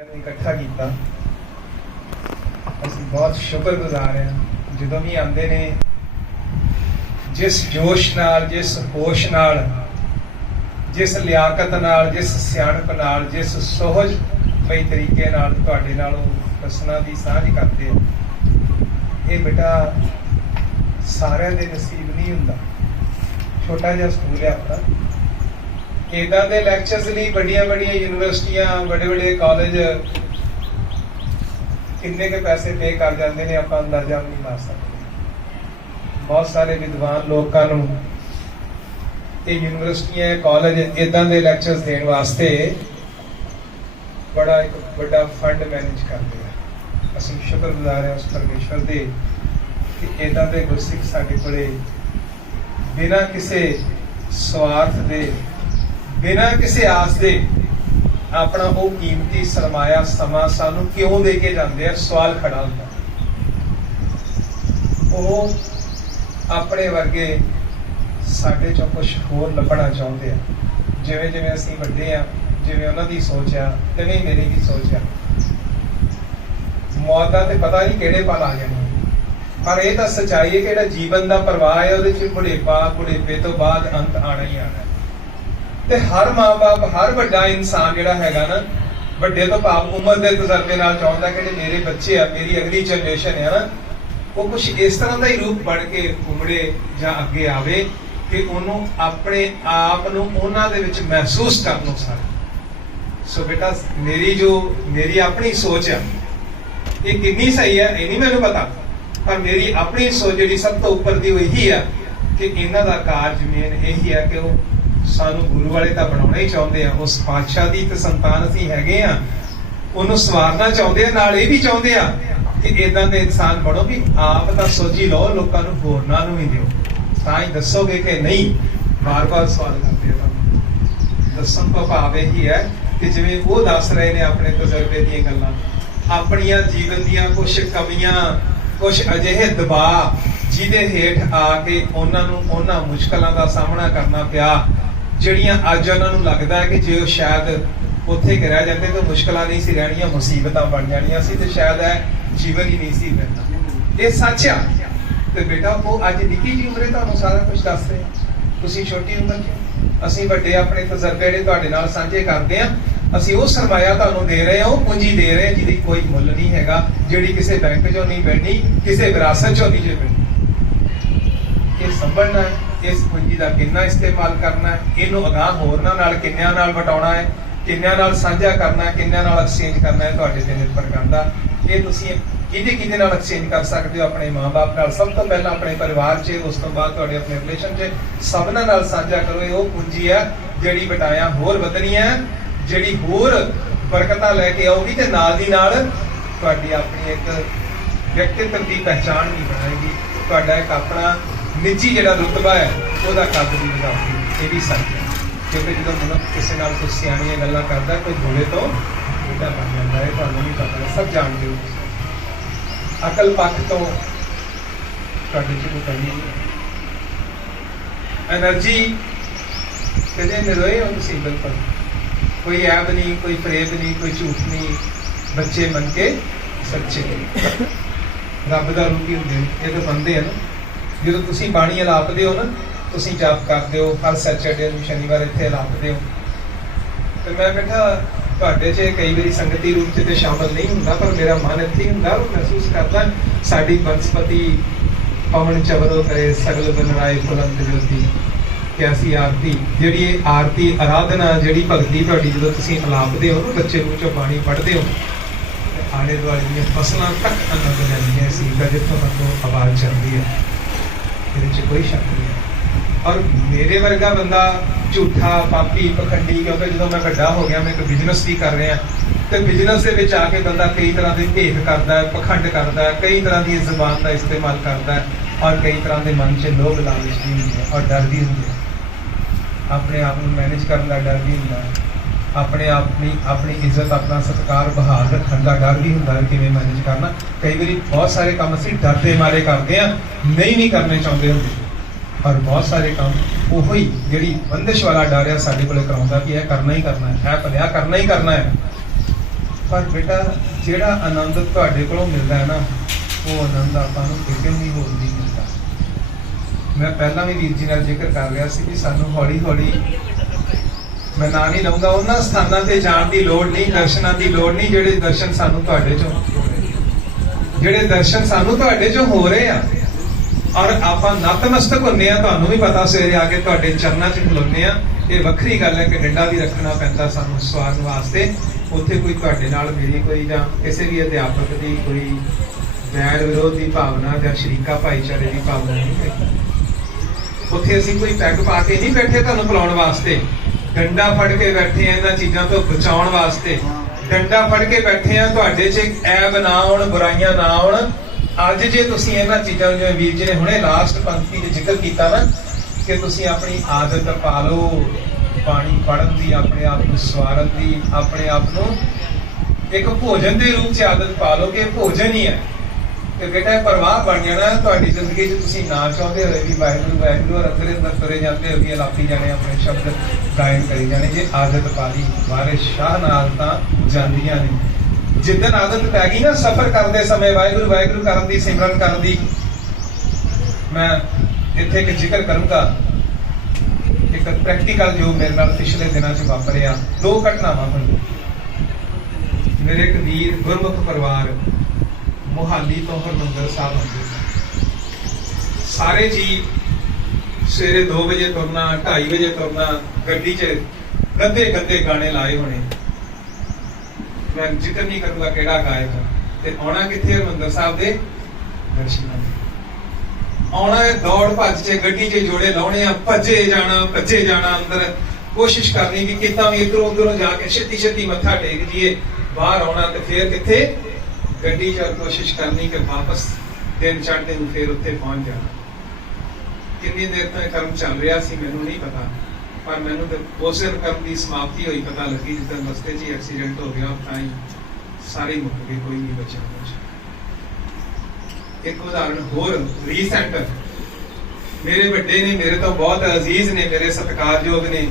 ਨੂੰ ਇਕੱਠਾ ਕੀਤਾ। ਅਸੀਂ ਬਹੁਤ ਸ਼ੁਕਰਗੁਜ਼ਾਰ ਹਾਂ, ਜਦੋਂ ਵੀ ਆਉਂਦੇ ਨੇ, ਜਿਸ ਜੋਸ਼ ਨਾਲ, ਜਿਸ ਹੋਸ਼ ਨਾਲ, ਜਿਸ ਲਿਆਕਤ ਨਾਲ, ਜਿਸ ਸਿਆਣਪ ਨਾਲ, ਜਿਸ ਸੋਹਜ ਮਈ ਤਰੀਕੇ ਨਾਲ ਤੁਹਾਡੇ ਨਾਲ ਉਹ ਰਸਨਾ ਦੀ ਸਾਂਝ ਕਰਦੇ ਆ, ਇਹ ਬੇਟਾ ਸਾਰਿਆਂ ਦੇ ਨਸੀਬ ਨਹੀਂ ਹੁੰਦਾ। ਛੋਟਾ ਜਿਹਾ ਸਕੂਲ ਹੈ ਆਪਣਾ। ਇਦਾਂ ਦੇ ਲੈਕਚਰਸ ਲਈ ਵੱਡੀਆਂ ਵੱਡੀਆਂ ਯੂਨੀਵਰਸਿਟੀਆਂ ਵੱਡੇ ਵੱਡੇ ਕਾਲਜ ਕਿੰਨੇ ਕੇ ਪੈਸੇ ਪੇ ਕਰ ਜਾਂਦੇ ਨੇ ਆਪਾਂ ਅੰਦਾਜ਼ਾ ਵੀ ਨਹੀਂ ਲਾ ਸਕਦੇ। ਬਹੁਤ ਸਾਰੇ ਵਿਦਵਾਨ ਲੋਕਾਂ ਨੂੰ ਇਹ ਯੂਨੀਵਰਸਿਟੀਆਂ ਕਾਲਜ ਇਦਾਂ ਦੇ ਲੈਕਚਰਸ ਦੇਣ ਵਾਸਤੇ ਬੜਾ ਇੱਕ ਵੱਡਾ ਫੰਡ ਮੈਨੇਜ ਕਰਦੇ ਆ। ਅਸੀਂ ਸ਼ੁਕਰਗੁਜ਼ਾਰ ਹਾਂ ਉਸ ਪਰਮੇਸ਼ਵਰ ਦੇ ਕਿ ਇਦਾਂ ਦੇ ਗੁਰਸਿੱਖ ਸਾਡੇ ਕੋਲੇ ਬਿਨਾਂ ਕਿਸੇ ਸਵਾਰਥ ਦੇ ਬਿਨਾਂ ਕਿਸੇ ਆਸ ਦੇ ਆਪਣਾ ਉਹ ਕੀਮਤੀ ਸਰਮਾਇਆ ਸਮਾਂ ਸਾਨੂੰ ਕਿਉਂ ਦੇ ਕੇ ਜਾਂਦੇ ਆ? ਸਵਾਲ ਖੜਾ ਹੁੰਦਾ। ਉਹ ਆਪਣੇ ਵਰਗੇ ਸਾਡੇ ਚੋਂ ਕੁਝ ਹੋਰ ਲੱਭਣਾ ਚਾਹੁੰਦੇ ਆ। ਜਿਵੇਂ ਜਿਵੇਂ ਅਸੀਂ ਵੱਡੇ ਆ, ਜਿਵੇਂ ਉਹਨਾਂ ਦੀ ਸੋਚ ਆ, ਤਿਵੇਂ ਮੇਰੀ ਵੀ ਸੋਚ ਆ। ਮੌਤ ਦਾ ਤੇ ਪਤਾ ਨਹੀਂ ਕਿਹੜੇ ਪਲ ਆ ਜਾਣੀ। ਪਰ ਇਹ ਤਾਂ ਸਚਾਈ ਹੈ ਕਿ ਜਿਹੜਾ ਜੀਵਨ ਦਾ ਪ੍ਰਵਾਹ ਹੈ, ਉਹਦੇ ਚ ਬੁਢੇਪਾ, ਬੁਢੇਪੇ ਤੋਂ ਬਾਅਦ ਅੰਤ ਆਣਾ ਹੀ ਆਣਾ ਹੈ। ਤੇ ਹਰ ਮਾਂ-ਬਾਪ, ਹਰ ਵੱਡਾ ਇਨਸਾਨ ਜਿਹੜਾ ਹੈਗਾ ਨਾ, ਵੱਡੇ ਤੋਂ ਭਾਵ ਉਮਰ ਦੇ ਤਜਰਬੇ ਨਾਲ ਚਾਹੁੰਦਾ ਕਿ ਮੇਰੇ ਬੱਚੇ ਆ, ਮੇਰੀ ਅਗਲੀ ਜਨਰੇਸ਼ਨ ਹੈ ਨਾ, ਉਹ ਕੁਝ ਇਸ ਤਰ੍ਹਾਂ ਦਾ ਹੀ ਰੂਪ ਬਣ ਕੇ ਉਮੜੇ ਜਾਂ ਅੱਗੇ ਆਵੇ ਕਿ ਉਹਨੂੰ ਆਪਣੇ ਆਪ ਨੂੰ ਉਹਨਾਂ ਦੇ ਵਿੱਚ ਮਹਿਸੂਸ ਕਰਨ ਨੂੰ ਸਾਰੇ। ਸੋ ਬੇਟਾ, ਮੇਰੀ ਜੋ, ਮੇਰੀ ਆਪਣੀ ਸੋਚ ਆ, ਇਹ ਕਿੰਨੀ ਸਹੀ ਹੈ ਇਹ ਨਹੀਂ ਮੈਨੂੰ ਪਤਾ, ਪਰ ਮੇਰੀ ਆਪਣੀ ਸੋਚ ਜਿਹੜੀ ਸਭ ਤੋਂ ਉੱਪਰ ਦੀ ਉਹ ਇਹੀ ਹੈ ਕਿ ਇਹਨਾਂ ਦਾ ਕਾਰਜ ਮੇਨ ਇਹੀ ਹੈ ਕਿ ਉਹ ਸਾਨੂੰ ਗੁਰੂ ਵਾਲੇ ਤਾਂ ਬਣਾਉਣਾ ਹੀ ਚਾਹੁੰਦੇ ਆ। ਉਸ ਪਾਤਸ਼ਾਹ ਦੀ ਤੇ ਸੰਤਾਨ ਅਸੀਂ ਹੈਗੇ ਆ। ਉਹਨੂੰ ਸਵਾਰਨਾ ਚਾਹੁੰਦੇ ਆ, ਨਾਲ ਇਹ ਵੀ ਚਾਹੁੰਦੇ ਆ ਕਿ ਇਦਾਂ ਦੇ ਇਨਸਾਨ ਬਣੋ ਵੀ ਆਪ ਤਾਂ ਸੋਝੀ ਲਓ, ਲੋਕਾਂ ਨੂੰ ਹੋਰਨਾਂ ਨੂੰ ਵੀ ਦਿਓ। ਤਾਂ ਹੀ ਦੱਸੋਗੇ ਕਿ ਨਹੀਂ, ਬਾਰ-ਬਾਰ ਸਵਾਲ ਕਰਦੇ ਆ ਤੁਹਾਨੂੰ। ਦੱਸਣ ਤੋਂ ਭਾਵ ਇਹੀ ਹੈ ਕਿ ਜਿਵੇਂ ਉਹ ਦੱਸ ਰਹੇ ਨੇ ਆਪਣੇ ਤਜਰਬੇ ਦੀਆਂ ਗੱਲਾਂ, ਆਪਣੀਆਂ ਜੀਵਨ ਦੀਆਂ ਕੁਝ ਕਮੀਆਂ ਕੁਝ ਅਜਿਹੇ ਦਬਾਅ ਜਿਹਦੇ ਹੇਠ ਆ ਕੇ ਉਹਨਾਂ ਨੂੰ ਉਹਨਾਂ ਮੁਸ਼ਕਲਾਂ ਦਾ ਸਾਹਮਣਾ ਕਰਨਾ ਪਿਆ। ਜਿਹੜੀਆਂ ਅੱਜ ਉਹਨਾਂ ਨੂੰ ਲੱਗਦਾ ਹੈ ਕਿ ਜੇ ਉਹ ਸ਼ਾਇਦ ਉੱਥੇ ਰਹਿ ਜਾਂਦੇ ਤਾਂ ਮੁਸ਼ਕਲਾਂ ਨਹੀਂ ਸੀ ਰਹਿਣੀਆਂ ਮੁਸੀਬਤਾਂ ਬਣ ਜਾਣੀਆਂ ਸੀ ਤੇ ਸ਼ਾਇਦ ਇਹ ਜੀਵਨ ਹੀ ਨਹੀਂ ਸੀ ਰਹਿਣਾ ਇਹ ਸੱਚ ਆ। ਤੇ ਬੇਟਾ ਉਹ ਅੱਜ ਨਿੱਕੀ ਜਿਹੀ ਉਮਰੇ ਤੁਹਾਨੂੰ ਸਾਰਾ ਕੁਝ ਦੱਸ ਤੁਸੀਂ ਛੋਟੀ ਉਮਰ 'ਚ ਅਸੀਂ ਵੱਡੇ ਆਪਣੇ ਤਜਰਬੇ ਜਿਹੜੇ ਤੁਹਾਡੇ ਨਾਲ ਸਾਂਝੇ ਕਰਦੇ ਆ ਅਸੀਂ ਉਹ ਸਰਮਾਇਆ ਤੁਹਾਨੂੰ ਦੇ ਰਹੇ ਹਾਂ ਉਹ ਪੂੰਜੀ ਦੇ ਰਹੇ ਹਾਂ ਜਿਹਦੀ ਕੋਈ ਮੁੱਲ ਨਹੀਂ ਹੈਗਾ ਜਿਹੜੀ ਕਿਸੇ ਬੈਂਕ 'ਚੋਂ ਨਹੀਂ ਮਿਲਣੀ ਕਿਸੇ ਵਿਰਾਸਤ 'ਚੋਂ ਨਹੀਂ ਜੇ ਮਿਲਣੀ। ਇਹ ਸੰਭਲਣਾ ਹੈ, ਇਸ ਪੂੰਜੀ ਦਾ ਕਿੰਨਾ ਇਸਤੇਮਾਲ ਕਰਨਾ ਹੈ, ਇਹਨੂੰ ਅਗਾਹ ਹੋਰਨਾਂ ਨਾਲ, ਕਿੰਨਿਆਂ ਨਾਲ ਵਟਾਉਣਾ ਹੈ, ਕਿੰਨਿਆਂ ਨਾਲ ਸਾਂਝਾ ਕਰਨਾ ਹੈ, ਕਿੰਨਿਆਂ ਨਾਲ ਐਕਸਚੇਂਜ ਕਰਨਾ ਹੈ, ਤੁਹਾਡੇ ਤੇ ਨਿਰਭਰ ਕਰਦਾ। ਇਹ ਤੁਸੀਂ ਕਿਹਦੇ ਕਿਹਦੇ ਨਾਲ ਐਕਸਚੇਂਜ ਕਰ ਸਕਦੇ ਹੋ ਆਪਣੇ ਮਾਪੇ ਨਾਲ? ਸਭ ਤੋਂ ਪਹਿਲਾਂ ਆਪਣੇ ਪਰਿਵਾਰ 'ਚ, ਉਸ ਤੋਂ ਬਾਅਦ ਤੁਹਾਡੇ ਆਪਣੇ ਰਿਲੇਸ਼ਨ 'ਚ। ਸਭਨਾਂ ਨਾਲ ਸਾਂਝਾ ਕਰੋ, ਇਹ ਉਹ ਪੂੰਜੀ ਹੈ ਜਿਹੜੀ ਬਟਾਇਆ ਹੋਰ ਵਧਣੀ ਹੈ, ਜਿਹੜੀ ਹੋਰ ਬਰਕਤਾਂ ਲੈ ਕੇ ਆਊਗੀ ਤੇ ਨਾਲ ਦੀ ਨਾਲ ਤੁਹਾਡੀ ਆਪਣੀ ਇੱਕ ਵਿਅਕਤੀਤਵ ਦੀ ਪਹਿਚਾਣ ਵੀ ਬਣਾਏਗੀ। ਤੁਹਾਡਾ ਇੱਕ ਆਪਣਾ ਨਿੱਜੀ ਜਿਹੜਾ ਰੁਤਬਾ ਹੈ, ਉਹਦਾ ਕੱਦ ਵੀ ਵਧਾਓ ਇਹ ਵੀ ਸੱਚ ਹੈ। ਕਿਉਂਕਿ ਜਦੋਂ ਮਨੁੱਖ ਕਿਸੇ ਨਾਲ ਕੋਈ ਸਿਆਣੀਆਂ ਗੱਲਾਂ ਕਰਦਾ, ਕੋਈ ਭੋਲੇ ਤੋਂ ਬੁੱਢਾ ਬਣ ਜਾਂਦਾ ਹੈ, ਤੁਹਾਨੂੰ ਵੀ ਪਤਾ ਸਭ ਜਾਣਦੇ ਹੋ ਅਕਲ ਪੱਖ ਤੋਂ ਤੁਹਾਡੇ ਚ ਕੋਈ ਕਮੀ ਨਹੀਂ એનર્ਜੀ ਕਦੇ ਨਿਰੋਏ ਹੋ ਤੁਸੀਂ ਬਿਲਕੁਲ ਕੋਈ ਐਬ ਨਹੀਂ, ਕੋਈ ਫਰੇਬ ਨਹੀਂ, ਕੋਈ ਝੂਠ ਨਹੀਂ। ਬੱਚੇ ਮੰਨ ਕੇ ਸੱਚੇ ਰੱਬ ਦਾ ਰੂਪ ਹੀ ਹੁੰਦੇ ਇਹ ਤਾਂ ਬੰਦੇ ਆ ਨਾ। ਜਦੋਂ ਤੁਸੀਂ ਬਾਣੀ ਅਲਾਪਦੇ ਹੋ ਨਾ, ਤੁਸੀਂ ਜਾਪ ਕਰਦੇ ਹੋ ਹਰ ਸੈਚਰਡੇ ਨੂੰ ਸ਼ਨੀਵਾਰ ਇੱਥੇ ਅਲਾਪਦੇ ਹੋ ਤੇ ਮੈਂ ਬੈਠਾ, ਤੁਹਾਡੇ 'ਚ ਕਈ ਵਾਰੀ ਸੰਗਤੀ ਰੂਪ 'ਚ ਤੇ ਸ਼ਾਮਲ ਨਹੀਂ ਹੁੰਦਾ, ਪਰ ਮੇਰਾ ਮਨ ਇੱਥੇ ਹੁੰਦਾ, ਉਹ ਮਹਿਸੂਸ ਕਰਦਾ, ਸਾਡੀ ਬਨਸਪਤੀ ਪਵਨ ਚਵਰੋ ਕਰੇ ਸਗਲ ਬਨਰਾਏ ਫੁਲੰਤ ਜੋਤੀ ਕਿਆਸੀ ਆਰਤੀ, ਜਿਹੜੀ ਇਹ ਆਰਤੀ ਆਰਾਧਨਾ ਜਿਹੜੀ ਭਗਤੀ ਤੁਹਾਡੀ ਜਦੋਂ ਤੁਸੀਂ ਅਲਾਪਦੇ ਹੋ ਨਾ, ਬੱਚੇ ਮੂੰਹ ਚੋਂ ਪਾਣੀ ਪੜਦੇ ਹੋ ਆਲੇ ਦੁਆਲੇ ਦੀਆਂ ਫਸਲਾਂ ਤੱਕ ਆਨੰਦ ਲੈਂਦੀਆਂ ਸੀ ਜਿੱਥੋਂ ਤੱਕ ਆਵਾਜ਼ ਚੱਲਦੀ ਹੈ। ਇਹਦੇ 'ਚ ਕੋਈ ਸ਼ੱਕ ਨਹੀਂ ਔਰ ਮੇਰੇ ਵਰਗਾ ਬੰਦਾ ਝੂਠਾ, ਪਾਪੀ, ਪਖੰਡੀ, ਕਿਉਂਕਿ ਜਦੋਂ ਮੈਂ ਵੱਡਾ ਹੋ ਗਿਆ, ਮੈਂ ਇੱਕ ਬਿਜ਼ਨਸ ਵੀ ਕਰ ਰਿਹਾ, ਤੇ ਬਿਜ਼ਨਸ ਦੇ ਵਿੱਚ ਆ ਕੇ ਬੰਦਾ ਕਈ ਤਰ੍ਹਾਂ ਦੇ ਭੇਖ ਕਰਦਾ ਹੈ, ਪਖੰਡ ਕਰਦਾ ਹੈ, ਕਈ ਤਰ੍ਹਾਂ ਦੀ ਜ਼ੁਬਾਨ ਦਾ ਇਸਤੇਮਾਲ ਕਰਦਾ ਹੈ, ਔਰ ਕਈ ਤਰ੍ਹਾਂ ਦੇ ਮਨ 'ਚ ਲੋਭ ਲਾਲਚ ਵੀ ਹੁੰਦੀ ਹੈ, ਔਰ ਡਰ ਵੀ ਹੁੰਦਾ ਹੈ। ਆਪਣੇ ਆਪ ਨੂੰ ਮੈਨੇਜ ਕਰਨ ਦਾ ਡਰ ਵੀ ਹੁੰਦਾ ਹੈ। ਆਪਣੇ ਆਪਣੀ ਆਪਣੀ ਇੱਜ਼ਤ, ਆਪਣਾ ਸਤਿਕਾਰ, ਬਹਾਲ ਰੱਖਣ ਦਾ ਡਰ ਵੀ ਹੁੰਦਾ ਹੈ ਕਿਵੇਂ ਮੈਨੇਜ ਕਰਨਾ। ਕਈ ਵਾਰੀ ਬਹੁਤ ਸਾਰੇ ਕੰਮ ਅਸੀਂ ਡਰਦੇ ਮਾਰੇ ਕਰਦੇ ਆ ਨਹੀਂ ਵੀ ਕਰਨੇ ਚਾਹੁੰਦੇ ਹੁੰਦੇ। ਪਰ ਬਹੁਤ ਸਾਰੇ ਕੰਮ ਉਹੋ ਹੀ ਜਿਹੜੀ ਬੰਦਿਸ਼ ਵਾਲਾ ਡਰ ਆ ਸਾਡੇ ਕੋਲੇ ਕਰਾਉਂਦਾ ਕਿ ਇਹ ਕਰਨਾ ਹੀ ਕਰਨਾ ਹੈ, ਇਹ ਭਲਿਆ ਕਰਨਾ ਹੀ ਕਰਨਾ ਹੈ। ਪਰ ਬੇਟਾ, ਜਿਹੜਾ ਆਨੰਦ ਤੁਹਾਡੇ ਕੋਲੋਂ ਮਿਲਦਾ ਹੈ ਨਾ, ਉਹ ਆਨੰਦ ਆਪਾਂ ਨੂੰ ਕਿਤੇ ਵੀ ਹੋਰ ਨਹੀਂ ਮਿਲਦਾ। ਮੈਂ ਪਹਿਲਾਂ ਵੀ ਵੀਰ ਜੀ ਨਾਲ ਜ਼ਿਕਰ ਕਰ ਰਿਹਾ ਸੀ ਕਿ ਸਾਨੂੰ ਹੌਲੀ ਹੌਲੀ ਮੈਂ ਨਾਂ ਨਹੀਂ ਲਵਾਂਗਾ ਉਹਨਾਂ ਸਥਾਨਾਂ ਤੇ ਜਾਣ ਦੀ ਲੋੜ ਨਹੀਂ, ਦਰਸ਼ਨਾਂ ਦੀ ਲੋੜ ਨਹੀਂ, ਜਿਹੜੇ ਦਰਸ਼ਨ ਸਾਨੂੰ ਤੁਹਾਡੇ ਚੋਂ ਜਿਹੜੇ ਦਰਸ਼ਨ ਸਾਨੂੰ ਤੁਹਾਡੇ ਚੋਂ ਹੋ ਰਹੇ ਆ, ਔਰ ਆਪਾਂ ਨਤਮਸਤਕ ਹੁੰਨੇ ਆ, ਤੁਹਾਨੂੰ ਵੀ ਪਤਾ ਸਵੇਰੇ ਆ ਕੇ ਤੁਹਾਡੇ ਚਰਨਾਂ 'ਚ ਖਲੋਨੇ ਆ। ਇਹ ਵੱਖਰੀ ਗੱਲ ਹੈ ਕਿ ਡੰਡਾ ਵੀ ਰੱਖਣਾ ਪੈਂਦਾ ਸਾਨੂੰ ਸਵਾਰਨ ਵਾਸਤੇ। ਉੱਥੇ ਕੋਈ ਤੁਹਾਡੇ ਨਾਲ ਮੇਰੀ ਕੋਈ ਜਾਂ ਕਿਸੇ ਵੀ ਅਧਿਆਪਕ ਦੀ ਕੋਈ ਵੈਰ ਵਿਰੋਧ ਦੀ ਭਾਵਨਾ ਜਾਂ ਸ਼ਰੀਕਾ ਭਾਈਚਾਰੇ ਦੀ ਭਾਵਨਾ ਨਹੀਂ ਹੈ। ਉੱਥੇ ਅਸੀਂ ਕੋਈ ਪੈਗ ਪਾ ਕੇ ਨਹੀਂ ਬੈਠੇ ਤੁਹਾਨੂੰ ਬੁਲਾਉਣ ਵਾਸਤੇ। ਡੰਡਾ ਫੜ ਕੇ ਬੈਠੇ ਆ ਇਹਨਾਂ ਚੀਜ਼ਾਂ ਤੋਂ ਬਚਾਉਣ ਵਾਸਤੇ। ਡੰਡਾ ਫੜ ਕੇ ਬੈਠੇ ਆ, ਤੁਹਾਡੇ 'ਚ ਐਬ ਨਾ ਆਉਣ, ਬੁਰਾਈਆਂ ਨਾ ਆਉਣ। ਅੱਜ ਜੇ ਤੁਸੀਂ ਇਹਨਾਂ ਚੀਜ਼ਾਂ ਨੂੰ ਜਿਵੇਂ ਵੀਰ ਜੀ ਨੇ ਹੁਣੇ ਲਾਸਟ ਪੰਕਤੀ 'ਚ ਜ਼ਿਕਰ ਕੀਤਾ ਨਾ, ਕਿ ਤੁਸੀਂ ਆਪਣੀ ਆਦਤ ਪਾ ਲਓ। ਪਾਣੀ ਪੜਨ ਦੀ, ਆਪਣੇ ਆਪ ਨੂੰ ਸਵਾਰਨ ਦੀ, ਆਪਣੇ ਆਪ ਨੂੰ ਇੱਕ ਭੋਜਨ ਦੇ ਰੂਪ 'ਚ ਆਦਤ ਪਾ ਲਓ ਕਿ ਭੋਜਨ ਹੀ ਹੈ। ਤੇ ਬੇਟਾ, ਇਹ ਬਣ ਜਾਣਾ ਤੁਹਾਡੀ ਜ਼ਿੰਦਗੀ 'ਚ ਤੁਸੀਂ ਨਾ ਚਾਹੁੰਦੇ ਹੋਏ ਵੀ ਵਾਹਿਗੁਰੂ ਵਾਹਿਗੁਰੂ, ਔਰ ਅੰਦਰ ਅੰਦਰ ਜਾਂਦੇ ਹੋ ਵੀ ਲਾਪੀ ਜਾਣੇ, ਆਪਣੇ ਸ਼ਬਦ ਗਾਇਨ ਕਰੀ ਜਾਣੇ। ਜੇ ਆਦਤ ਪਾ ਲਈ। ਵਾਰਿਸ ਸ਼ਾਹ ਨਾਲ ਤਾਂ ਜਾਂਦੀਆਂ ਨਹੀਂ। ਜਿੱਦਨ ਆਦਤ ਪੈ ਗਈ ਨਾ ਸਫ਼ਰ ਕਰਦੇ ਸਮੇਂ, ਵਾਹਿਗੁਰੂ ਵਾਹਿਗੁਰੂ ਕਰਨ ਦੀ, ਸਿਮਰਨ ਕਰਨ ਦੀ, ਮੈਂ ਇੱਥੇ ਇੱਕ ਜ਼ਿਕਰ ਕਰੂੰਗਾ। ਇੱਕ ਪ੍ਰੈਕਟੀਕਲ ਜੋ ਮੇਰੇ ਨਾਲ ਪਿਛਲੇ ਦਿਨਾਂ 'ਚ ਵਾਪਰਿਆ, ਦੋ ਘਟਨਾਵਾਂ ਹੋਈਆਂ। ਮੇਰੇ ਇੱਕ ਵੀਰ, ਗੁਰਮੁਖ ਪਰਿਵਾਰ ਮੋਹਾਲੀ ਤੋਂ ਹਰਮੰਦਰ ਸਾਹਿਬ ਆਉਂਦੇ ਸਨ ਸਾਰੇ ਜੀ ਸਵੇਰੇ 2 ਵਜੇ ਤੁਰਨਾ 2:30 ਵਜੇ ਤੁਰਨਾ, ਗੱਡੀ 'ਚ ਗੰਦੇ ਗੰਦੇ ਗਾਣੇ ਲਾਏ ਹੋਣੇ। ਮੈਂ ਜ਼ਿਕਰ ਨਹੀਂ ਕਰੂੰਗਾ ਕਿਹੜਾ ਗਾਇਕ ਤੇ ਆਉਣਾ ਕਿੱਥੇ ਹਰਮੰਦਰ ਸਾਹਿਬ ਦੇ? ਦਰਸ਼ਨਾਂ ਲਈ ਆਉਣਾ ਦੌੜ ਭੱਜ 'ਚ ਗੱਡੀ 'ਚ ਜੋੜੇ ਲਾਉਣੇ ਆ, ਭੱਜੇ ਜਾਣਾ ਭੱਜੇ ਜਾਣਾ ਅੰਦਰ। ਕੋਸ਼ਿਸ਼ ਕਰਨੀ ਵੀ ਕਿੱਦਾਂ ਵੀ ਇਧਰੋਂ ਉਧਰੋਂ ਜਾ ਕੇ ਛੇਤੀ ਛੇਤੀ ਮੱਥਾ ਟੇਕ ਜੀਏ ਬਾਹਰ ਆਉਣਾ ਤੇ ਫੇਰ ਕਿੱਥੇ? ਗੱਡੀ 'ਚ ਕੋਸ਼ਿਸ਼ ਕਰਨੀ ਕਿ ਵਾਪਸ ਦਿਨ ਚੜ੍ਹਦੇ ਦਿਨ ਫੇਰ ਉੱਥੇ ਪਹੁੰਚ ਜਾਣਾ। ਕਿੰਨੀ ਦੇਰ ਤੋਂ ਇਹ ਕਰਮ ਚੱਲ ਰਿਹਾ ਸੀ ਮੈਨੂੰ ਨਹੀਂ ਪਤਾ। ਪਰ ਮੈਨੂੰ ਤੇ ਉਸ ਦਿਨ ਕਰਮ ਦੀ ਸਮਾਪਤੀ ਹੋਈ, ਪਤਾ ਲੱਗੀ ਜਦੋਂ ਰਸਤੇ 'ਚ ਐਕਸੀਡੈਂਟ ਹੋ ਗਿਆ, ਤਾਂ ਹੀ ਸਾਰੇ ਮੁੱਕ ਗਏ, ਕੋਈ ਨਹੀਂ ਬਚਿਆ ਕੁਛ ਇੱਕ ਉਦਾਹਰਣ ਹੋਰ ਰੀਸੈਂਟ ਮੇਰੇ ਵੱਡੇ ਨੇ, ਮੇਰੇ ਤੋਂ ਬਹੁਤ ਅਜ਼ੀਜ਼ ਨੇ, ਮੇਰੇ ਸਤਿਕਾਰਯੋਗ ਨੇ।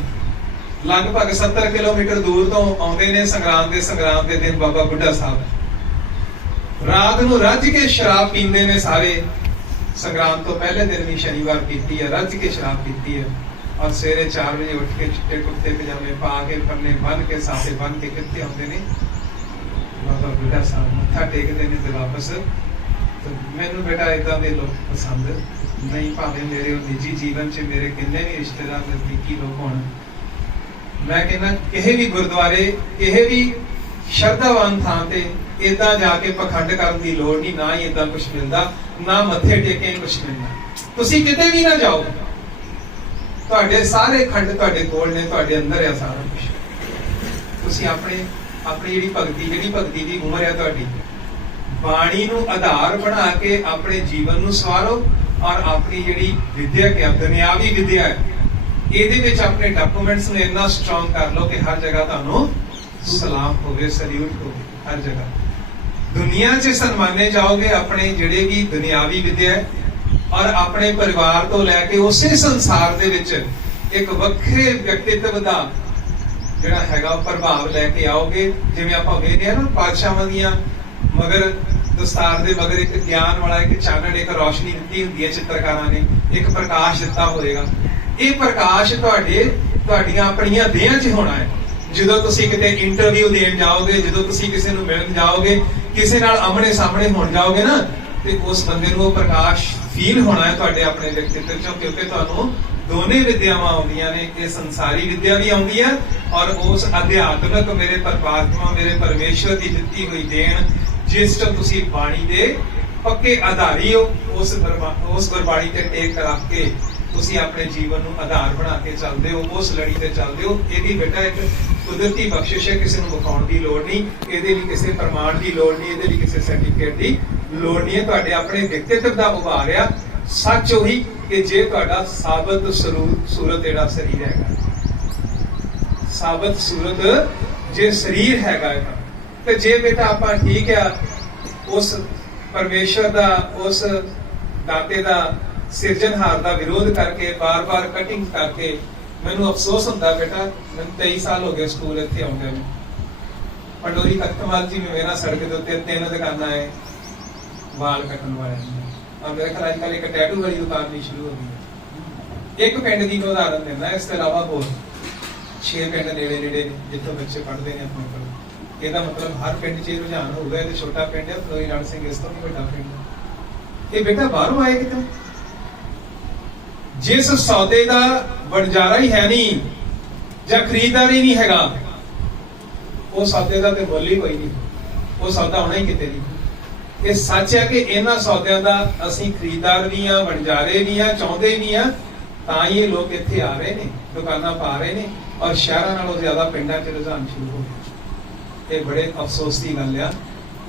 ਲਗਭਗ 70 ਕਿਲੋਮੀਟਰ ਦੂਰ ਤੋਂ ਆਉਂਦੇ ਨੇ ਸੰਗਰਾਮ ਦੇ ਸੰਗਰਾਮ ਦੇ ਦਿਨ ਬਾਬਾ ਬੁੱਢਾ ਸਾਹਿਬ। ਰਾਤ ਨੂੰ ਰੱਜ ਕੇ ਸ਼ਰਾਬ ਪੀਂਦੇ ਨੇ ਸਾਰੇ। ਸੰਗਰਾਮ ਤੋਂ ਪਹਿਲੇ ਦਿਨ ਵੀ ਸ਼ਨੀਵਾਰ ਪੀਤੀ ਹੈ, ਰੱਜ ਕੇ ਸ਼ਰਾਬ ਪੀਤੀ ਹੈ। ਔਰ ਸਵੇਰੇ 4 ਵਜੇ ਉੱਠ ਕੇ ਚਿੱਟੇ ਕੁੱਤੇ ਪਜਾਮੇ ਪਾ ਕੇ, ਪਰਨੇ ਬੰਨ ਕੇ, ਸਾਫੇ ਬੰਨ ਕੇ ਕਿੱਥੇ ਆਉਂਦੇ ਨੇ। ਬਾਬਾ ਬੁੱਢਾ ਸਾਹਿਬ ਮੱਥਾ ਟੇਕਦੇ ਨੇ ਤੇ ਵਾਪਸ। ਤੇ ਮੈਨੂੰ ਬੇਟਾ ਇਦਾਂ ਦੇ ਲੋਕ ਪਸੰਦ ਨਹੀਂ, ਭਾਵੇਂ ਮੇਰੇ ਉਹ ਨਿੱਜੀ ਜੀਵਨ 'ਚ ਮੇਰੇ ਕਿੰਨੇ ਵੀ ਰਿਸ਼ਤੇਦਾਰ ਨਜ਼ਦੀਕੀ ਲੋਕ ਹੋਣ। ਮੈਂ ਕਹਿੰਦਾ ਕਿਸੇ ਵੀ ਗੁਰਦੁਆਰੇ ਕਿਸੇ ਵੀ ਸ਼ਰਧਾਵਾਨ ਥਾਂ ਤੇ ਇਦਾਂ ਜਾ ਕੇ ਪਖੰਡ ਕਰਨ ਦੀ ਲੋੜ ਨਹੀਂ, ਨਾ ਹੀ ਇਦਾਂ ਕੁਝ ਮਿਲਦਾ, ਨਾ ਮੱਥੇ ਟੇਕੇ ਕੁਝ ਮਿਲਦਾ। ਤੁਸੀਂ ਕਿਤੇ ਵੀ ਨਾ ਜਾਓ। ਤੁਹਾਡੇ ਸਾਰੇ ਖੰਡ ਤੁਹਾਡੇ ਕੋਲ ਨੇ, ਤੁਹਾਡੇ ਅੰਦਰ ਆ ਸਾਰਾ ਕੁਝ ਤੁਸੀਂ ਆਪਣੇ, ਆਪਣੀ ਜਿਹੜੀ ਭਗਤੀ ਜਿਹੜੀ ਭਗਤੀ ਦੀ ਉਮਰ ਹੈ ਤੁਹਾਡੀ, ਬਾਣੀ ਨੂੰ ਆਧਾਰ ਬਣਾ ਕੇ ਆਪਣੇ ਜੀਵਨ ਨੂੰ ਸਵਾਰੋ ਔਰ ਆਪਣੀ ਜਿਹੜੀ ਵਿਦਿਆ ਹੈ ਦੁਨਿਆਵੀ ਵਿਦਿਆ ਹੈ, ਇਹਦੇ ਵਿੱਚ ਆਪਣੇ ਡਾਕੂਮੈਂਟਸ ਨੂੰ ਇੰਨਾ ਸਟਰੋਂਗ ਕਰ ਲਓ ਕਿ ਹਰ ਜਗ੍ਹਾ ਤੁਹਾਨੂੰ ਸਲਾਮ ਹੋਵੇ, ਸਲੂਟ ਹੋਵੇ, ਹਰ ਜਗ੍ਹਾ। ਦੁਨੀਆ 'ਚ ਸਨਮਾਨੇ ਜਾਓਗੇ ਆਪਣੇ ਜਿਹੜੇ ਵੀ ਦੁਨਿਆਵੀ ਵਿਦਿਆ ਹੈ ਔਰ ਆਪਣੇ ਪਰਿਵਾਰ ਤੋਂ ਲੈ ਕੇ ਉਸੇ ਸੰਸਾਰ ਦੇ ਵਿੱਚ ਇੱਕ ਵੱਖਰੇ ਵਿਅਕਤੀਤਵ ਦਾ ਜਿਹੜਾ ਹੈਗਾ ਪ੍ਰਭਾਵ ਲੈ ਕੇ ਆਓਗੇ। ਜਿਵੇਂ ਆਪਾਂ ਵੇਖਦੇ ਆ ਨਾ ਪਾਤਸ਼ਾਹਾਂ ਦੀਆਂ, ਮਗਰ ਦਸਤਾਰ ਦੇ ਮਗਰ ਇੱਕ ਗਿਆਨ ਵਾਲਾ, ਇੱਕ ਚਾਨਣ, ਇੱਕ ਰੋਸ਼ਨੀ ਦਿੱਤੀ ਹੁੰਦੀ ਹੈ ਚਿੱਤਰਕਾਰਾਂ ਨੇ, ਇੱਕ ਪ੍ਰਕਾਸ਼ ਦਿੱਤਾ ਹੋਵੇਗਾ। ਇਹ ਪ੍ਰਕਾਸ਼ ਤੁਹਾਡੇ, ਤੁਹਾਡੀਆਂ ਆਪਣੀਆਂ ਦੇਹਾਂ 'ਚ ਹੋਣਾ ਹੈ। ਜਦੋਂ ਤੁਸੀਂ ਕਿਤੇ ਇੰਟਰਵਿਊ ਦੇਣ ਜਾਓਗੇ, ਜਦੋਂ ਤੁਸੀਂ ਕਿਸੇ ਨੂੰ ਮਿਲਣ ਜਾਓਗੇ ਕਿਸੇ ਨਾਲ ਆਮਣੇ ਸਾਹਮਣੇ ਹੋਣ ਜਾਓਗੇ ਨਾ, ਤੇ ਉਸ ਬੰਦੇ ਨੂੰ ਉਹ ਪ੍ਰਕਾਸ਼ ਫੀਲ ਹੋਣਾ ਹੈ ਤੁਹਾਡੇ ਆਪਣੇ ਵਿਅਕਤੀਤਵ ਚੋਂ, ਕਿਉਂਕਿ ਤੁਹਾਨੂੰ ਦੋਨੇ ਵਿਦਿਆਵਾਂ ਆਉਂਦੀਆਂ ਨੇ, ਇਹ ਸੰਸਾਰੀ ਵਿਦਿਆ ਵੀ ਆਉਂਦੀ ਹੈ ਔਰ ਉਸ ਅਧਿਆਤਮਕ ਮੇਰੇ ਪਰਮਾਤਮਾ, ਮੇਰੇ ਪਰਮੇਸ਼ਵਰ ਦੀ ਦਿੱਤੀ ਹੋਈ ਦੇਣ, ਜਿਸ ਤੋਂ ਤੁਸੀਂ ਬਾਣੀ ਦੇ ਪੱਕੇ ਆਧਾਰੀ ਹੋ, ਉਸ ਉਸ ਗੁਰਬਾਣੀ ਤੇ ਟੇਕ ਰੱਖ ਕੇ ਤੁਸੀਂ ਆਪਣੇ ਜੀਵਨ ਨੂੰ ਆਧਾਰ ਬਣਾ ਕੇ ਚੱਲਦੇ ਹੋ, ਉਸ ਲੜੀ ਤੇ ਚੱਲਦੇ ਹੋ, ਇਹਦੀ ਬੇਟਾ ਇੱਕ ਕੁਦਰਤੀ ਬਖਸ਼ਿਸ਼ ਹੈ, ਕਿਸੇ ਨੂੰ ਵਿਖਾਉਣ ਦੀ ਲੋੜ ਨਹੀਂ, ਇਹਦੇ ਲਈ ਕਿਸੇ ਪ੍ਰਮਾਣ ਦੀ ਲੋੜ ਨਹੀਂ, ਇਹਦੇ ਲਈ ਕਿਸੇ ਸਰਟੀਫਿਕੇਟ ਦੀ ਲੋੜ ਨਹੀਂ ਹੈ। ਤੁਹਾਡੇ ਆਪਣੇ ਵਿਅਕਤੀਤਵ ਦਾ ਉਭਾਰ ਆ। ਸੱਚ ਉਹੀ ਕਿ ਜੇ ਤੁਹਾਡਾ ਸਾਬਤ ਸਰੂਪ ਸੂਰਤ ਜਿਹੜਾ ਸਰੀਰ ਹੈਗਾ। ਸਾਬਤ ਸੂਰਤ ਜੇ ਸਰੀਰ ਹੈਗਾ ਹੈ ਤੇ ਜੇ ਬੇਟਾ ਆਪਾਂ ਠੀਕ ਆ, ਉਸ ਪਰਮੇਸ਼ਰ ਦਾ, ਉਸ ਦਾਤੇ ਦਾ ਸਿਰਜਣਹਾਰ ਦਾ ਵਿਰੋਧ ਕਰਕੇ, ਬਾਰ-ਬਾਰ ਕਟਿੰਗ ਕਰਕੇ ਮੈਨੂੰ ਅਫਸੋਸ ਹੁੰਦਾ ਬੇਟਾ, ਮੈਨੂੰ 23 ਸਾਲ ਹੋ ਗਏ ਸਕੂਲ ਇੱਥੇ ਆਉਂਦੇ ਨੂੰ। ਪੰਡੋਰੀ ਕਤਮਾਲ ਜੀ ਮੇਰਾ ਸੜਕ ਦੇ ਉੱਤੇ ਤਿੰਨ ਦੁਕਾਨਾਂ ਹੈ ਵਾਲ ਕੱਟਣ ਵਾਲੇ ਆ ਮੇਰੇ ਖਿਆਲ ਅੱਜ ਕੱਲ੍ਹ ਇੱਕ ਟੈਟੂ ਵਾਲੀ ਦੁਕਾਨ ਵੀ ਸ਼ੁਰੂ ਹੋ ਗਈ ਇੱਕ ਪਿੰਡ ਦੀ ਉਦਾਹਰਨ ਦਿੰਦਾ, ਇਸ ਤੋਂ ਇਲਾਵਾ ਹੋਰ 6 ਪਿੰਡ ਨੇੜੇ ਨੇੜੇ ਜਿੱਥੋਂ ਬੱਚੇ ਪੜ੍ਹਦੇ ਨੇ ਆਪਣੇ ਕੋਲ। ਇਹਦਾ ਮਤਲਬ ਹਰ ਪਿੰਡ 'ਚ ਰੁਝਾਨ ਹੋਊਗਾ ਤੇ ਛੋਟਾ ਪਿੰਡ ਹੈ ਫਲੋਈ ਸਿੰਘ ਇਸ ਤੋਂ ਵੀ ਵੱਡਾ ਪਿੰਡ ਹੈ। ਇਹ ਬੇਟਾ ਬਾਹਰੋਂ ਆਏ ਕਿਤੇ? ਜਿਸ ਸੌਦੇ ਦਾ ਵਣਜਾਰਾ ਹੀ ਹੈ ਨਹੀਂ ਜਾਂ ਖਰੀਦਦਾਰ ਹੀ ਨਹੀਂ ਹੈਗਾ, ਉਹ ਸੌਦੇ ਦਾ ਤੇ ਮੁੱਲ ਹੀ ਕੋਈ ਨਹੀਂ। ਉਹ ਸੌਦਾ ਹੋਣਾ ਹੀ ਕਿਤੇ ਨਹੀਂ। ਇਹ ਸੱਚ ਹੈ ਕਿ ਇਹਨਾਂ ਸੌਦਿਆਂ ਦਾ ਅਸੀਂ ਖਰੀਦਦਾਰ ਵੀ ਆ ਵਣਜਾਰੇ ਵੀ ਆ ਚਾਹੁੰਦੇ ਵੀ ਆ ਤਾਂ ਹੀ ਇਹ ਲੋਕ ਇੱਥੇ ਆ ਰਹੇ ਨੇ, ਦੁਕਾਨਾਂ ਪਾ ਰਹੇ ਨੇ ਔਰ ਸ਼ਹਿਰਾਂ ਨਾਲੋਂ ਜ਼ਿਆਦਾ ਪਿੰਡਾਂ 'ਚ ਰੁਝਾਨ ਸ਼ੁਰੂ ਹੋ ਗਿਆ। ਇਹ ਬੜੇ ਅਫਸੋਸ ਦੀ ਗੱਲ ਆ।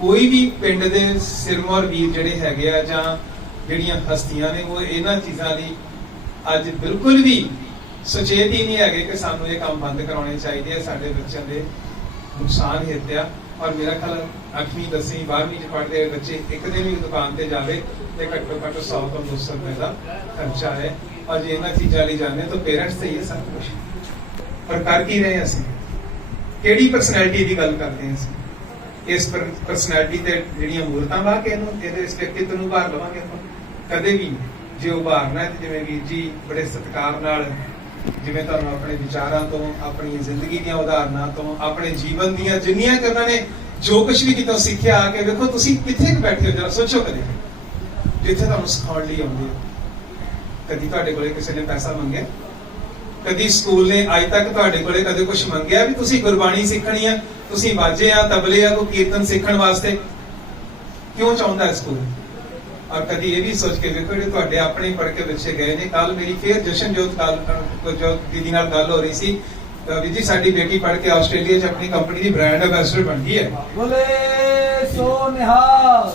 ਕੋਈ ਵੀ ਪਿੰਡ ਦੇ ਸਿਰਮੌਰ ਵੀਰ ਜਿਹੜੇ ਹੈਗੇ ਆ ਜਾਂ ਜਿਹੜੀਆਂ ਹਸਤੀਆਂ ਨੇ, ਉਹ ਇਹਨਾਂ ਚੀਜ਼ਾਂ ਦੀ ਅੱਜ ਬਿਲਕੁਲ ਵੀ ਸੁਚੇਤ ਹੀ ਨਹੀਂ ਹੈਗੇ ਕਿ ਸਾਨੂੰ ਇਹ ਕੰਮ ਬੰਦ ਕਰਾਉਣੇ ਚਾਹੀਦੇ ਆ, ਸਾਡੇ ਬੱਚਿਆਂ ਦੇ ਨੁਕਸਾਨ ਹਿੱਤਿਆ ਔਰ ਮੇਰਾ ਖਿਆਲ 8ਵੀਂ 10ਵੀਂ 12ਵੀਂ ਚ ਪੜ੍ਹਦੇ ਬੱਚੇ ਇੱਕ ਦਿਨ ਵੀ ਦੁਕਾਨ ਤੇ ਜਾਵੇ ਤੇ ਘੱਟੋ ਘੱਟ 100 ਤੋਂ 200 ਰੁਪਏ ਦਾ ਖਰਚਾ ਹੈ ਔਰ ਜੇ ਇਹਨਾਂ ਚੀਜ਼ਾਂ ਲਈ ਜਾਂਦੇ ਤਾਂ ਪੇਰੈਂਟਸ ਤੇ ਹੀ ਹੈ ਸਭ ਕੁਝ ਪਰ ਕਰ ਕੀ ਰਹੇ ਅਸੀਂ? ਕਿਹੜੀ ਪਰਸਨੈਲਿਟੀ ਦੀ ਗੱਲ ਕਰਦੇ ਹਾਂ ਅਸੀਂ? ਇਸ ਪਰਸਨੈਲਿਟੀ ਤੇ ਜਿਹੜੀਆਂ ਮੂਰਤਾਂ ਲਾ ਕੇ ਇਹਨੂੰ, ਇਹਦੇ ਇਸ ਵਿਅਕਤੀਤਵ ਨੂੰ ਉਭਾਰ ਲਵਾਂਗੇ ਆਪਾਂ? ਕਦੇ ਵੀ ਨਹੀਂ। ਜੇ ਉਭਾਰਨਾ ਤੇ ਜਿਵੇਂ ਵੀਰ ਜੀ ਬੜੇ ਸਤਿਕਾਰ ਨਾਲ ਜਿਵੇਂ ਤੁਹਾਨੂੰ ਆਪਣੇ ਵਿਚਾਰਾਂ ਤੋਂ, ਆਪਣੀ ਜ਼ਿੰਦਗੀ ਦੀਆਂ ਉਦਾਹਰਨਾਂ ਤੋਂ, ਆਪਣੇ ਜੀਵਨ ਦੀਆਂ ਜਿੰਨੀਆਂ ਕਿ ਉਹਨਾਂ ਨੇ ਜੋ ਕੁਝ ਵੀ ਕਿਤੋਂ ਸਿੱਖਿਆ ਆ ਕੇ ਵੇਖੋ, ਤੁਸੀਂ ਕਿੱਥੇ ਬੈਠੇ ਹੋ? ਜਰਾ ਸੋਚੋ ਕਦੇ। ਜਿੱਥੇ ਤੁਹਾਨੂੰ ਸਿਖਾਉਣ ਲਈ ਆਉਂਦੇ ਹੋ ਕਦੀ ਤੁਹਾਡੇ ਕੋਲੇ ਕਿਸੇ ਨੇ ਪੈਸਾ ਮੰਗਿਆ? ਕਦੀ ਸਕੂਲ ਨੇ ਅੱਜ ਤੱਕ ਤੁਹਾਡੇ ਕੋਲੇ ਕਦੇ ਕੁਝ ਮੰਗਿਆ ਵੀ ਤੁਸੀਂ ਗੁਰਬਾਣੀ ਸਿੱਖਣੀ ਆ, ਤੁਸੀਂ ਵਾਜੇ ਆ, ਤਬਲੇ ਆ ਕੋ ਕੀਰਤਨ ਸਿੱਖਣ ਵਾਸਤੇ? ਕਿਉਂ ਚਾਹੁੰਦਾ ਸਕੂਲ? ਔਰ ਕਦੀ ਇਹ ਵੀ ਸੋਚ ਕੇ ਵੇਖੋ ਜਿਹੜੇ ਤੁਹਾਡੇ ਆਪਣੇ ਹੀ ਪੜ੍ਹ ਕੇ ਬੱਚੇ ਗਏ ਨੇ ਕੱਲ ਮੇਰੀ ਫੇਰ ਜਸ਼ਨਜੋਤ ਗੱਲ ਜੋ ਦੀਦੀ ਨਾਲ ਗੱਲ ਹੋ ਰਹੀ ਸੀ ਵੀ ਜੀ ਸਾਡੀ ਬੇਟੀ ਪੜ੍ਹ ਕੇ ਆਸਟ੍ਰੇਲੀਆ 'ਚ ਆਪਣੀ ਕੰਪਨੀ ਦੀ ਬ੍ਰਾਂਡ ਐਂਬੈਸਡਰ ਬਣ ਗਈ ਹੈ। ਬੋਲੇ ਸੋ ਨਿਹਾਲ।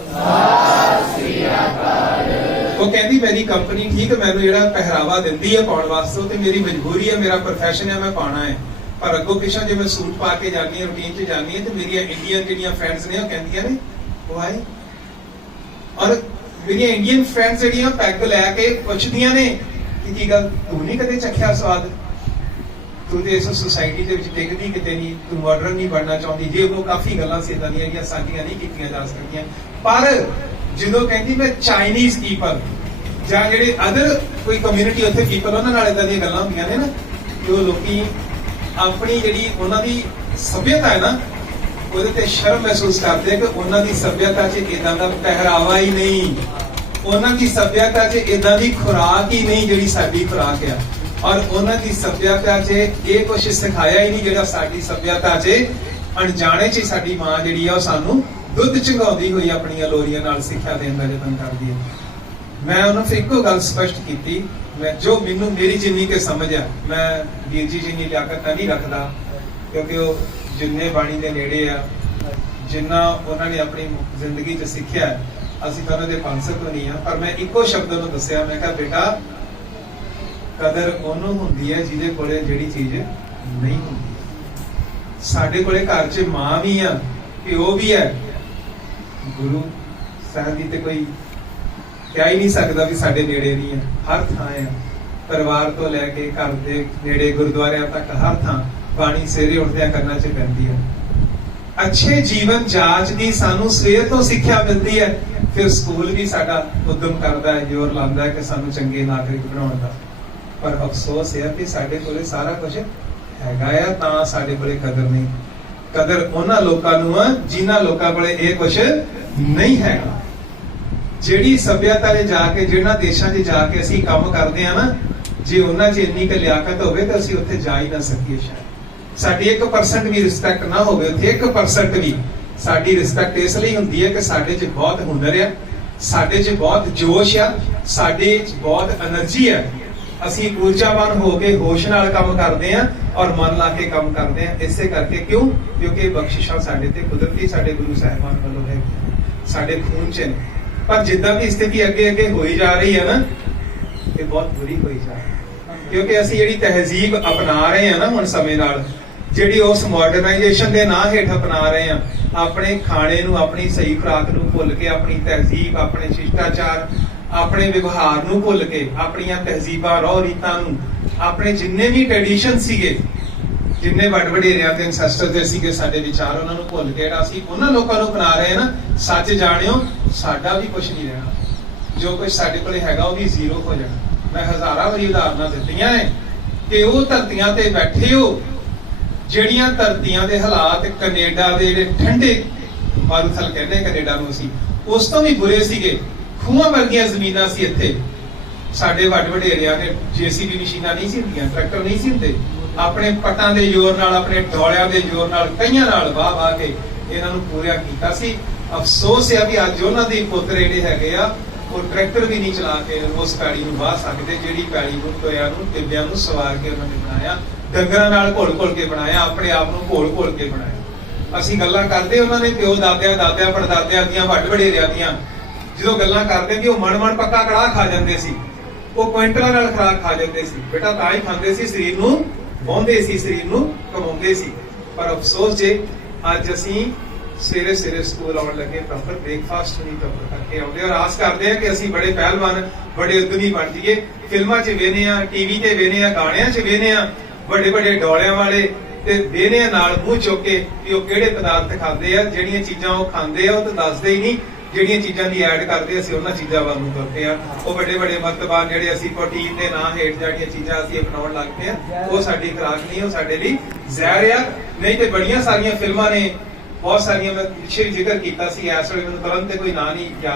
ਉਹ ਕਹਿੰਦੀ ਮੇਰੀ ਕੰਪਨੀ ਠੀਕ ਹੈ, ਮੈਨੂੰ ਜਿਹੜਾ ਪਹਿਰਾਵਾ ਦਿੰਦੀ ਹੈ ਪਾਉਣ ਵਾਸਤੇ ਉਹ ਤੇ ਮੇਰੀ ਮਜਬੂਰੀ ਹੈ ਮੇਰਾ profession ਹੈ ਮੈਂ ਪਾਣਾ ਹੈ। ਪਰ ਅੱਗੋਂ ਪਿੱਛੋਂ ਜੇ ਮੈਂ ਸੂਟ ਪਾ ਕੇ ਜਾਂਦੀ ਹਾਂ ਰੂਟੀਨ 'ਚ ਜਾਂਦੀ ਹਾਂ ਤੇ ਮੇਰੀਆਂ ਇੰਡੀਅਨ ਜਿਹੜੀਆਂ ਫਰੈਂਡਸ ਨੇ ਉਹ ਕਹਿੰਦੀਆਂ ਨੇ ਵਾਈ ਔਰ ਮੇਰੀਆਂ ਇੰਡੀਅਨ ਫਰੈਂਡਸ ਜਿਹੜੀਆਂ ਪੈਗ ਲੈ ਕੇ ਪੁੱਛਦੀਆਂ ਨੇ ਕਿ ਕੀ ਗੱਲ, ਤੂੰ ਨਹੀਂ ਕਦੇ ਚੱਖਿਆ ਸਵਾਦ? ਤੂੰ ਤੇ ਇਸ ਸੋਸਾਇਟੀ ਦੇ ਵਿੱਚ ਟਿਕਦੀ ਕਿਤੇ ਨਹੀਂ, ਤੂੰ ਮਾਡਰਨ ਨਹੀਂ ਬਣਨਾ ਚਾਹੁੰਦੀ। ਜੇ ਉਹ ਕਾਫੀ ਗੱਲਾਂ ਸੀ ਦੀਆਂ ਜਿਹੜੀਆਂ ਸਾਡੀਆਂ ਨਹੀਂ ਕੀਤੀਆਂ ਜਾ ਸਕਦੀਆਂ। ਪਰ ਜਦੋਂ ਕਹਿੰਦੀ ਮੈਂ ਚਾਈਨੀਜ਼ ਪੀਪਲ ਜਾਂ ਜਿਹੜੇ ਅਦਰ ਕੋਈ ਕਮਿਊਨਿਟੀ ਉੱਥੇ ਪੀਪਲ ਉਹਨਾਂ ਨਾਲ ਇਦਾਂ ਦੀਆਂ ਗੱਲਾਂ ਹੁੰਦੀਆਂ ਨੇ ਨਾ ਕਿ ਉਹ ਲੋਕੀ ਆਪਣੀ ਜਿਹੜੀ ਉਹਨਾਂ ਦੀ ਸਭਿਅਤਾ ਹੈ ਨਾ ਉਹਦੇ ਤੇ ਸ਼ਰਮ ਮਹਿਸੂਸ ਕਰਦੇ ਕਿ ਉਹਨਾਂ ਦੀ ਸਭਿਅਤਾ 'ਚ ਇਦਾਂ ਦਾ ਪਹਿਰਾਵਾ ਹੀ ਨਹੀਂ। ਉਹਨਾਂ ਦੀ ਸਭਿਅਤਾ 'ਚ ਇਦਾਂ ਦੀ ਖੁਰਾਕ ਹੀ ਨਹੀਂ ਜਿਹੜੀ ਸਾਡੀ ਖੁਰਾਕ ਆ। ਔਰ ਉਹਨਾਂ ਦੀ ਸਭਿਅਤਾ 'ਚ ਇਹ ਕੁਝ ਸਿਖਾਇਆ ਹੀ ਨਹੀਂ ਜਿਹੜਾ ਸਾਡੀ ਸਭਿਅਤਾ 'ਚ ਅਣਜਾਣੇ 'ਚ ਸਾਡੀ ਮਾਂ ਜਿਹੜੀ ਆ ਉਹ ਸਾਨੂੰ ਦੁੱਧ ਚੰਗਾਉਂਦੀ ਹੋਈ ਆਪਣੀਆਂ ਲੋਰੀਆਂ ਨਾਲ ਸਿੱਖਿਆ ਦੇਣ ਦਾ ਯਤਨ ਕਰਦੀ ਹੈ ਮੈਂ ਉਹਨਾਂ ਫਿਰ ਇੱਕੋ ਗੱਲ ਸਪਸ਼ਟ ਕੀਤੀ। ਮੈਂ ਜੋ ਮੈਨੂੰ ਮੇਰੀ ਜਿੰਨੀ ਕੇ ਸਮਝ ਆ, ਮੈਂ ਵੀਰ ਜੀ ਜਿੰਨੀ ਲਿਆਕਤ ਤਾਂ ਨਹੀਂ ਰੱਖਦਾ, ਕਿਉਂਕਿ ਉਹ ਜਿੰਨੇ ਬਾਣੀ ਦੇ ਨੇੜੇ ਆ, ਜਿੰਨਾ ਉਹਨਾਂ ਨੇ ਆਪਣੀ ਜ਼ਿੰਦਗੀ 'ਚ ਸਿੱਖਿਆ, ਅਸੀਂ ਤਾਂ ਉਹਨਾਂ ਦੇ ਪੰਸਕ ਨਹੀਂ ਆ। ਪਰ ਮੈਂ ਇੱਕੋ ਸ਼ਬਦ ਨੂੰ ਦੱਸਿਆ, ਮੈਂ ਕਿਹਾ, ਬੇਟਾ, ਕਦਰ ਉਹਨੂੰ ਹੁੰਦੀ ਹੈ ਜਿਹਦੇ ਕੋਲੇ ਜਿਹੜੀ ਚੀਜ਼ ਨਹੀਂ ਹੁੰਦੀ। ਸਾਡੇ ਕੋਲੇ ਘਰ 'ਚ ਮਾਂ ਵੀ ਆ, ਪਿਓ ਵੀ ਹੈ। ਗੁਰੂ ਸਾਹਿਬ ਦੀ ਤੇ ਕੋਈ ਕਹਿ ਹੀ ਨਹੀਂ ਸਕਦਾ ਵੀ ਸਾਡੇ ਨੇੜੇ ਨਹੀਂ ਹੈ ਹਰ ਥਾਂ ਹੈ ਪਰਿਵਾਰ ਤੋਂ ਲੈ ਕੇ ਘਰ ਦੇ ਨੇੜੇ ਗੁਰਦੁਆਰਿਆਂ ਤੱਕ ਹਰ ਥਾਂ। ਬਾਣੀ ਸਵੇਰੇ ਉੱਠਦਿਆਂ ਕਰਨਾ ਚ ਪੈਂਦੀ ਹੈ। ਅੱਛੇ ਜੀਵਨ ਜਾਂਚ ਦੀ ਸਾਨੂੰ ਸਵੇਰ ਤੋਂ ਸਿੱਖਿਆ ਮਿਲਦੀ ਹੈ। ਫਿਰ ਸਕੂਲ ਵੀ ਸਾਡਾ ਉਦਮ ਕਰਦਾ ਹੈ, ਜ਼ੋਰ ਲਾਉਂਦਾ ਹੈ ਕਿ ਸਾਨੂੰ ਚੰਗੇ ਨਾਗਰਿਕ ਬਣਾਉਣ ਦਾ। ਪਰ ਅਫਸੋਸ ਹੈ ਕਿ ਸਾਡੇ ਕੋਲੇ ਸਾਰਾ ਕੁਝ ਹੈਗਾ ਆ, ਤਾਂ ਸਾਡੇ ਕੋਲੇ ਕਦਰ ਨਹੀਂ। ਕਦਰ ਉਹਨਾਂ ਲੋਕਾਂ ਨੂੰ ਆ, ਜਿਨ੍ਹਾਂ ਲੋਕਾਂ ਕੋਲੇ ਇਹ ਕੁਝ ਨਹੀਂ ਹੈਗਾ। ਜਿਹੜੀ ਸਭਿਅਤਾ ਨੇ ਜਾ ਕੇ, ਜਿਹਨਾਂ ਦੇਸ਼ਾਂ 'ਚ ਜਾ ਕੇ ਅਸੀਂ ਕੰਮ ਕਰਦੇ ਆ ਨਾ, ਜੇ ਉਹਨਾਂ 'ਚ ਇੰਨੀ ਕੁ ਲਿਆਕਤ ਹੋਵੇ ਤਾਂ ਅਸੀਂ ਉੱਥੇ ਜਾ ਹੀ ਨਾ ਸਕੀਏ ਸ਼ਾਇਦ। ਸਾਡੀ 1% ਵੀ ਰਿਸਪੈਕਟ ਨਾ ਹੋਵੇ, ਉੱਥੇ 1% ਵੀ ਸਾਡੀ ਰਿਸਪੈਕਟ ਇਸ ਲਈ ਹੁੰਦੀ ਹੈ ਕਿ ਸਾਡੇ 'ਚ ਬਹੁਤ ਹੁਨਰ ਆ, ਸਾਡੇ 'ਚ ਬਹੁਤ ਜੋਸ਼ ਆ, ਸਾਡੇ 'ਚ ਬਹੁਤ એનર્ਜੀ ਆ। ਅਸੀਂ ਊਰਜਾਵਾਨ ਹੋ ਕੇ ਹੋਸ਼ ਨਾਲ ਕੰਮ ਕਰਦੇ ਆ ਔਰ ਮਨ ਲਾ ਕੇ ਕੰਮ ਕਰਦੇ ਆ ਇਸੇ ਕਰਕੇ ਕਿਉਂ? ਕਿਉਂਕਿ ਬਖਸ਼ਿਸ਼ਾਂ ਸਾਡੇ ਤੇ ਕੁਦਰਤੀ, ਸਾਡੇ ਗੁਰੂ ਸਾਹਿਬਾਨ ਵੱਲੋਂ ਹੈ ਸਾਡੇ ਖੂਨ 'ਚ ਨੇ। ਪਰ ਜਿੱਦਾਂ ਦੀ ਸਥਿਤੀ ਅੱਗੇ ਅੱਗੇ ਹੋਈ ਜਾ ਰਹੀ ਹੈ ਨਾ, ਇਹ ਬਹੁਤ ਬੁਰੀ ਹੋਈ ਜਾ ਰਹੀ ਕਿਉਂਕਿ ਅਸੀਂ ਜਿਹੜੀ ਤਹਿਜ਼ੀਬ ਅਪਣਾ ਰਹੇ ਆ ਨਾ ਹੁਣ ਸਮੇਂ ਨਾਲ ਜਿਹੜੀ ਉਸ ਮਾਡਰਨਾਈਜੇਸ਼ਨ ਦੇ ਨਾਂ ਹੇਠ ਅਪਣਾ ਰਹੇ ਹਾਂ, ਆਪਣੇ ਖਾਣੇ ਨੂੰ, ਆਪਣੀ ਸਹੀ ਖੁਰਾਕ ਨੂੰ ਭੁੱਲ ਕੇ, ਆਪਣੀ ਤਹਿਜ਼ੀਬ, ਆਪਣੇ ਸ਼ਿਸ਼ਟਾਚਾਰ, ਆਪਣੇ ਵਿਵਹਾਰ ਨੂੰ ਭੁੱਲ ਕੇ, ਆਪਣੀਆਂ ਤਹਿਜ਼ੀਬਾਂ, ਰੋਹ ਰੀਤਾਂ ਨੂੰ, ਆਪਣੇ ਜਿੰਨੇ ਵੀ ਟ੍ਰੈਡੀਸ਼ਨ ਸੀਗੇ, ਜਿੰਨੇ ਵੱਡ ਵਡੇਰਿਆਂ ਤੇ ਐਨਸੈਸਟਰ ਦੇ ਸੀਗੇ, ਸਾਡੇ ਵਿਚਾਰ ਉਹਨਾਂ ਨੂੰ ਭੁੱਲ ਕੇ, ਜਿਹੜਾ ਅਸੀਂ ਉਹਨਾਂ ਲੋਕਾਂ ਨੂੰ ਅਪਣਾ ਰਹੇ ਹਾਂ ਨਾ, ਸੱਚ ਜਾਣਿਓ, ਸਾਡਾ ਵੀ ਕੁਝ ਨਹੀਂ ਰਹਿਣਾ। ਜੋ ਕੁਝ ਸਾਡੇ ਕੋਲੇ ਹੈਗਾ, ਉਹ ਵੀ ਜ਼ੀਰੋ ਹੋ ਜਾਣਾ। ਮੈਂ ਹਜ਼ਾਰਾਂ ਵਾਰੀ ਉਦਾਹਰਨਾਂ ਦਿੱਤੀਆਂ ਨੇ, ਕਿ ਉਹ ਧਰਤੀਆਂ ਤੇ ਬੈਠੇ ਹੋ ਜਿਹੜੀਆਂ ਧਰਤੀਆਂ ਦੇ ਹਾਲਾਤ ਕੈਨੇਡਾ ਦੇ ਜਿਹੜੇ ਠੰਡੇ ਮਾਰੂਥਲ ਕਹਿੰਦੇ ਕੈਨੇਡਾ ਨੂੰ ਅਸੀਂ, ਉਸ ਤੋਂ ਵੀ ਬੁਰੇ ਸੀਗੇ। ਖੂਹਾਂ ਵਰਗੀਆਂ ਜ਼ਮੀਨਾਂ ਸੀ ਇੱਥੇ। ਸਾਡੇ ਵੱਡ ਵਡੇਰਿਆਂ ਨੇ ਜੀਸੀਬੀ ਮਸ਼ੀਨਾਂ ਨਹੀਂ ਸੀ ਹੁੰਦੀਆਂ, ਟਰੈਕਟਰ ਨਹੀਂ ਸੀ ਹੁੰਦੇ। ਆਪਣੇ ਪੱਟਾਂ ਦੇ ਜ਼ੋਰ ਨਾਲ, ਆਪਣੇ ਡੋਲਿਆਂ ਦੇ ਜ਼ੋਰ ਨਾਲ, ਕਈਆਂ ਨਾਲ ਵਾਹ ਵਾਹ ਕੇ ਇਹਨਾਂ ਨੂੰ ਪੂਰਾ ਕੀਤਾ ਸੀ। ਅਫਸੋਸ ਹੈ ਵੀ ਅੱਜ ਉਹਨਾਂ ਦੇ ਪੁੱਤਰ ਜਿਹੜੇ ਹੈਗੇ ਆ, ਉਹ ਟਰੈਕਟਰ ਵੀ ਨਹੀਂ ਚਲਾ ਕੇ ਉਸ ਪੈੜੀ ਨੂੰ ਵਾਹ ਸਕਦੇ, ਜਿਹੜੀ ਪੈੜੀ ਨੂੰ ਟੋਇਆਂ ਨੂੰ, ਟਿੱਬਿਆਂ ਨੂੰ ਸਵਾਰ ਕੇ ਉਹਨਾਂ ਨੇ ਬਣਾਇਆ। ਡੰਗਰਾਂ ਨਾਲ ਘੋਲ ਘੋਲ ਕੇ ਬਣਾਇਆ, ਆਪਣੇ ਆਪ ਨੂੰ ਘੋਲ ਘੋਲ ਕੇ ਬਣਾਇਆ। ਅਸੀਂ ਗੱਲਾਂ ਕਰਦੇ, ਉਹਨਾਂ ਨੇ ਪਿਓ ਦਾਦਿਆਂ ਦਾਦਿਆਂ, ਪੜਦਾਦਿਆਂ ਦੀਆਂ, ਵੱਡ ਵਡੇਰਿਆਂ ਦੀਆਂ। ਜਦੋਂ ਗੱਲਾਂ ਕਰਦੇ ਕਿ ਉਹ ਮਣ ਮਣ ਪੱਕਾ ਕੜਾਹ ਖਾ ਜਾਂਦੇ ਸੀ। ਉਹ ਕੁਇੰਟਲਾਂ ਨਾਲ ਖਰਾਕ ਖਾ ਜਾਂਦੇ ਸੀ। ਬੇਟਾ ਤਾਂ ਹੀ ਖਾਂਦੇ ਸੀ, ਸਰੀਰ ਨੂੰ ਵਾਹੁੰਦੇ ਸੀ, ਸਰੀਰ ਨੂੰ ਕਮਾਉਂਦੇ ਸੀ। ਪਰ ਅਫਸੋਸ ਜੇ, ਅੱਜ ਅਸੀਂ ਸਵੇਰੇ ਸਵੇਰੇ ਸਕੂਲ ਆਉਣ ਲੱਗੇ ਪ੍ਰੋਪਰ ਬ੍ਰੇਕਫਾਸਟ ਨਹੀਂ ਪ੍ਰੋਪਰ ਕਰਕੇ ਆਉਂਦੇ। ਔਰ ਆਸ ਕਰਦੇ ਆ ਕਿ ਅਸੀਂ ਬੜੇ ਪਹਿਲਵਾਨ, ਬੜੇ ਉਦਮੀ ਬਣ ਜਾਈਏ। ਫਿਲਮਾਂ 'ਚ ਵੇਨੇ ਆ ਟੀਵੀ ਤੇ ਵੇਨੇ ਆ ਗਾਣਿਆਂ 'ਚ ਵੇਨੇ ਆ ਵੱਡੇ ਵੱਡੇ ਡੋਲਿਆਂ ਵਾਲੇ ਤੇ ਵੇਨੇ ਨਾਲ ਮੂੰਹ ਚੁੱਕ ਕੇ ਕਿ ਉਹ ਕਿਹੜੇ ਪਦਾਰਥ ਖਾਂਦੇ ਆ, ਜਿਹੜੀਆਂ ਚੀਜ਼ਾਂ ਉਹ ਖਾਂਦੇ ਆ, ਉਹ ਤਾਂ ਦੱਸਦੇ ਹੀ ਨਹੀਂ, ਜਿਹੜੀਆਂ ਚੀਜ਼ਾਂ ਦੀ ਐਡ ਕਰਦੇ ਅਸੀਂ ਉਹਨਾਂ ਚੀਜ਼ਾਂ ਵੱਲ ਨੂੰ ਕਰਦੇ ਆ। ਉਹ ਵੱਡੇ ਵੱਡੇ ਮਰਤਬਾਨ ਜਿਹੜੇ ਅਸੀਂ ਪ੍ਰੋਟੀਨ ਦੇ ਨਾਂ ਹੇਠ ਜਿਹੜੀਆਂ ਚੀਜ਼ਾਂ ਅਸੀਂ ਅਪਣਾਉਣ ਲੱਗ ਪਏ ਆ, ਉਹ ਸਾਡੀ ਖੁਰਾਕ ਨਹੀਂ, ਉਹ ਸਾਡੇ ਲਈ ਜ਼ਹਿਰ ਆ। ਨਹੀਂ ਤੇ ਬੜੀਆਂ ਸਾਰੀਆਂ ਫਿਲਮਾਂ ਨੇ, ਬਹੁਤ ਸਾਰੀਆਂ ਮੈਂ ਪਿੱਛੇ ਜ਼ਿਕਰ ਕੀਤਾ ਸੀ, ਇਸ ਵੇਲੇ ਮੈਨੂੰ ਤੁਰੰਤ ਤੇ ਕੋਈ ਨਾਂ ਨਹੀਂ ਯਾਦ